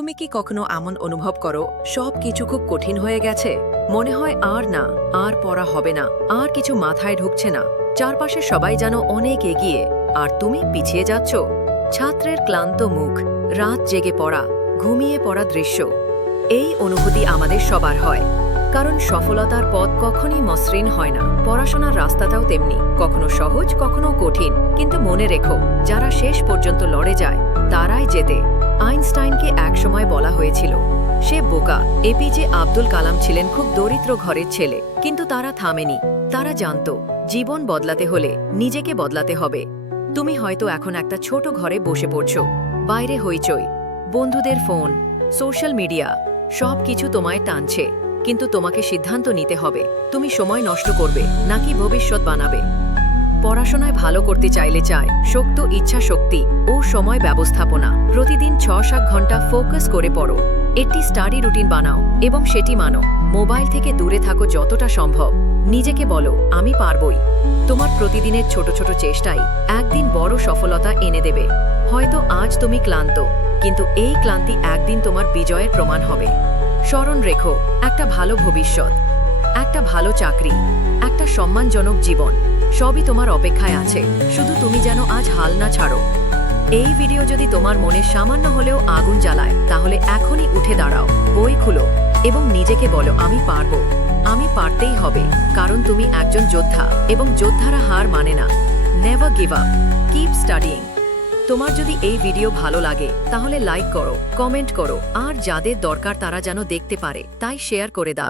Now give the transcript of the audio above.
তুমি কি কখনো এমন অনুভব করো সবকিছু খুব কঠিন হয়ে গেছে? মনে হয় আর পড়া হবে না, আর কিছু মাথায় ঢুকছে না। চারপাশে সবাই যেন অনেক এগিয়ে, আর তুমি পিছিয়ে যাচ্ছ। ছাত্রের ক্লান্ত মুখ, রাত জেগে পড়া, ঘুমিয়ে পড়া দৃশ্য। এই অনুভূতি আমাদের সবার হয়, কারণ সফলতার পথ কখনই মসৃণ হয় না। পড়াশোনার রাস্তাটাও তেমনি, কখনো সহজ কখনো কঠিন। কিন্তু মনে রেখো, যারা শেষ পর্যন্ত লড়ে যায় তারাই জেতে। আইনস্টাইনকে একসময় বলা হয়েছিল সে বোকা। এপিজে আব্দুল কালাম ছিলেন খুব দরিদ্র ঘরের ছেলে, কিন্তু তারা থামেনি। তারা জানত জীবন বদলাতে হলে নিজেকে বদলাতে হবে। তুমি হয়তো এখন একটা ছোট ঘরে বসে পড়ছো, বাইরে হইচই, বন্ধুদের ফোন, সোশ্যাল মিডিয়া, সবকিছু তোমায় টানছে। কিন্তু তোমাকে সিদ্ধান্ত নিতে হবে, তুমি সময় নষ্ট করবে নাকি ভবিষ্যৎ বানাবে। পড়াশোনায় ভালো করতে চাইলে শক্ত ইচ্ছা শক্তি ও সময় ব্যবস্থাপনা। প্রতিদিন ৬-৭ ঘন্টা ফোকাস করে পড়ো। একটি স্টাডি রুটিন বানাও এবং সেটি মানো। মোবাইল থেকে দূরে থাকো যতটা সম্ভব। নিজেকে বলো, আমি পারবই। তোমার প্রতিদিনের ছোট ছোট চেষ্টাই একদিন বড় সফলতা এনে দেবে। হয়তো আজ তুমি ক্লান্ত, কিন্তু এই ক্লান্তি একদিন তোমার বিজয়ের প্রমাণ হবে। স্মরণ রেখো, একটা ভালো ভবিষ্যৎ, একটা ভালো চাকরি, একটা সম্মানজনক জীবন সবই তোমার অপেক্ষায় আছে। শুধু তুমি যেন আজ হাল না ছাড়ো। এই ভিডিও যদি তোমার মনে সামান্য হলেও আগুন জ্বালায়, তাহলে এখনই উঠে দাঁড়াও, বই খুলো এবং নিজেকে বলো, আমি পারবো, আমি পারতেই হবে। কারণ তুমি একজন যোদ্ধা, এবং যোদ্ধারা হার মানে না। Never give up, keep studying. তোমার যদি এই ভিডিও ভালো লাগে তাহলে লাইক করো, কমেন্ট করো, আর যাদের দরকার তারা যেন দেখতে পারে তাই শেয়ার করে দাও।